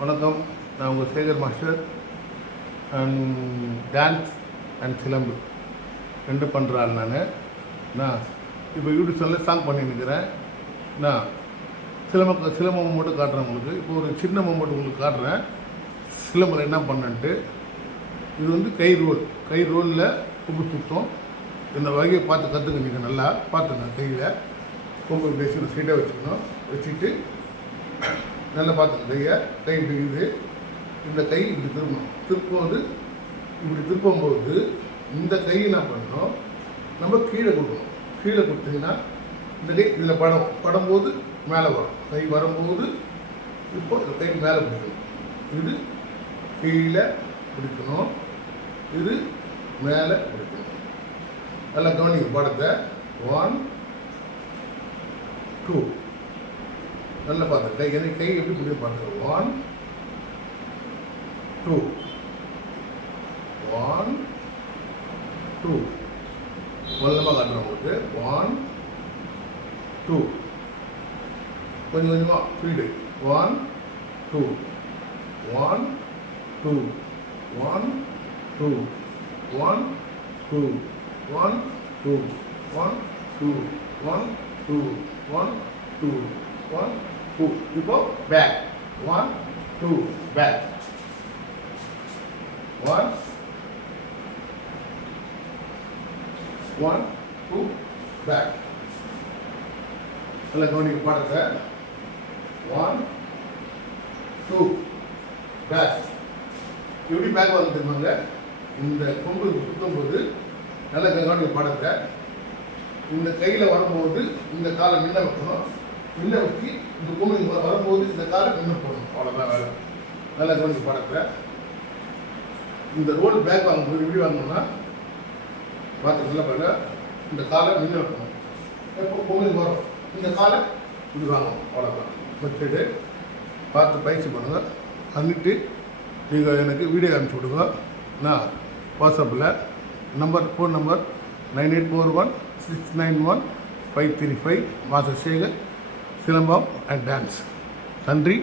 வணக்கம். நான் உங்கள் Shekar master. And dance and சிலம்பு ரெண்டு பண்ணுற ஆள் நான் இப்போ யூடியூப் சேனலில் சாங் பண்ணியிருக்கிறேன். நான் சிலம்பம் மட்டும் காட்டுறேன் உங்களுக்கு. இப்போ ஒரு சின்ன மூமெண்ட் உங்களுக்கு காட்டுறேன். சிலம்பில் என்ன பண்ணன்ட்டு. இது வந்து கை ரோலில் கொம்பு சுத்தம். இந்த வகையை பார்த்து கற்றுக்க. நீங்கள் நல்லா பார்த்துங்க. கையில் கொம்பு பேசி சைடாக வச்சுக்கணும். வச்சுட்டு நல்லா பார்த்துங்க. கை பிடிக்குது. இந்த கை இப்படி திருப்பும்போது இப்படி திருப்பும்போது இந்த கை என்ன பண்ணணும், நம்ம கீழே கொடுக்கணும். கீழே கொடுத்தீங்கன்னா இந்த கை இதில் படும்போது மேலே வரும். கை வரும்போது இப்போ இந்த கை மேலே பிடிக்கணும். இது கீழே பிடிக்கணும், இது மேலே பிடிக்கணும். நல்லா கவனிங்க படத்தை. 1 2 நல்லா பார்த்து கை எப்படி பிடிக்க பார்த்துக்கணும். 1 2 1 2 கொஞ்சமாக காட்டுறோம் உங்களுக்கு. 1 2 கொஞ்சம் கொஞ்சமாக ஸ்பீடு. 1 2 1 2 1 2 1 2 1 2 1 2 1 2 1 2 1 2. இப்போ பேக். 1 2 பேக். 1 1 2 பேக். நல்லா கவனிக்க பாடுங்க. 1 2 பேக். எப்படி பேக் வந்து தெரியுமாங்க, இந்த கொம்பு சுற்றும்போது நல்லா கவனிக்க பாடுங்க. இந்த கையில் வரும்போது இந்த காலை முன்ன வைக்கணும். முன்ன வச்சு இந்த கொம்பு வரும்போது இந்த காலை முன்ன போடணும். அவ்வளோதான் வேலை. நல்லா கவனிக்க பாடுங்க. இந்த ரோல் பேக் வாங்கும்போது எப்படி வாங்கணும்னா பார்த்து நல்லா பாருங்க. இந்த காலை முன்ன வைக்கணும். எப்போ கொம்பு வரும் இந்த காலை இப்படி வாங்கணும். அவ்வளோதான். வச்சுட்டு பார்த்து பயிற்சி பண்ணுங்கள். பண்ணிட்டு நீங்கள் எனக்கு வீடியோ அனுப்பிச்சி விடுங்க. நான் வாட்ஸ்அப்பில் phone number 9841691535 master Shekar silambam and dance. நன்றி.